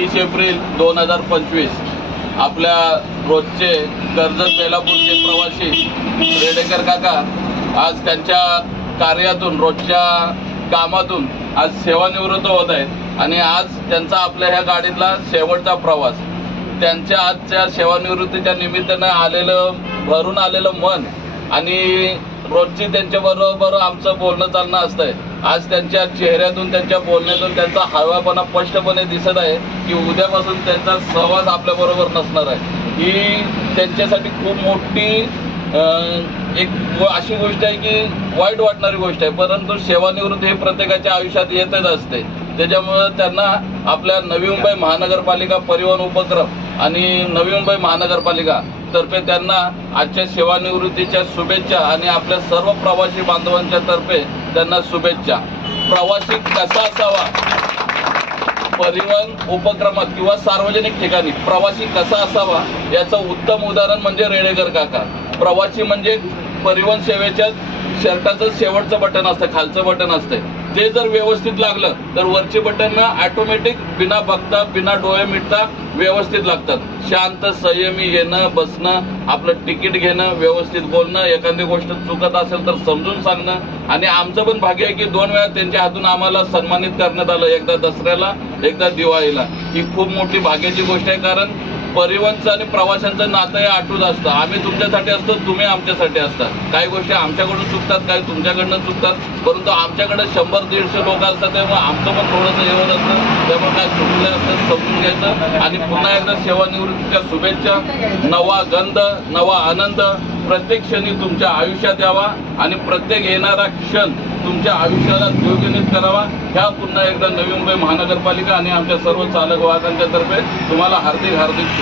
30 April 2025 आपल्या रोजचे कर्जत बेलापूरचे प्रवासी रेडेकर काका आज त्यांच्या कार्यातून रोजच्या कामातून आज सेवानिवृत्त होत आहेत आणि आज त्यांचा आपल्या ह्या गाडीतला शेवटचा प्रवास. त्यांच्या आजच्या सेवानिवृत्तीच्या निमित्तानं भरून आलेलं मन आणि रोजची त्यांच्याबरोबर आमचं बोलणं चालणं असतंय. आज त्यांच्या चेहऱ्यातून त्यांच्या बोलण्यातून त्यांचा हळवापणा स्पष्टपणे दिसत आहे की उद्यापासून त्यांचा सहवास आपल्याबरोबर नसणार आहे. ही त्यांच्यासाठी खूप मोठी एक अशी गोष्ट आहे की वाईट वाटणारी गोष्ट आहे, परंतु सेवानिवृत्ती हे प्रत्येकाच्या आयुष्यात येतच असते. त्याच्यामुळं त्यांना आपल्या नवी मुंबई महानगरपालिका परिवहन उपक्रम आणि नवी मुंबई महानगरपालिका तर्फे त्यांना आजच्या सेवानिवृत्तीच्या शुभेच्छा आणि आपल्या सर्व प्रवासी बांधवांच्या तर्फे त्यांना शुभेच्छा. प्रवासी कसा असावा परिवहन उपक्रमात किंवा सार्वजनिक ठिकाणी प्रवासी कसा असावा याचं उत्तम उदाहरण म्हणजे रेडेकर काका. प्रवासी म्हणजे परिवहन सेवेच्या शर्टाचं शेवटचं बटन असतं, खालचं बटन असतं. ते जर व्यवस्थित लागलं तर वरची बटन ऑटोमॅटिक बिना बघता बिना डोळे मिटता व्यवस्थित लागतात. शांत संयमी येणं बसणं, आपलं तिकीट घेणं, व्यवस्थित बोलणं, एखादी गोष्ट चुकत असेल तर समजून सांगणं. आणि आमचं पण भाग्य आहे की 2 वेळा त्यांच्या हातून आम्हाला सन्मानित करण्यात आलं, एकदा दसऱ्याला एकदा दिवाळीला. ही खूप मोठी भाग्याची गोष्ट आहे, कारण परिवहनचं आणि प्रवाशांचं नातं हे अटूट असतं. आम्ही तुमच्यासाठी असतो, तुम्ही आमच्यासाठी असतात. काही गोष्टी आमच्याकडून चुकतात, काही तुमच्याकडनं चुकतात, परंतु आमच्याकडे 100-150 लोक असतात, त्यामुळे आमचं पण थोडंसं हे होत असतं. त्यामुळे काय चुकलं असतं समजून घ्यायचं. आणि पुन्हा एकदा सेवानिवृत्तीच्या शुभेच्छा. नवा गंध, नवा आनंद प्रत्येक क्षणी तुमच्या आयुष्यात यावा आणि प्रत्येक येणारा क्षण तुमच्या आयुष्याला द्विगुणित करावा. ह्या पुन्हा एकदा नवी मुंबई महानगरपालिका आणि आमच्या सर्व चालक वाहकांच्या तर्फे तुम्हाला हार्दिक शुभेच्छा.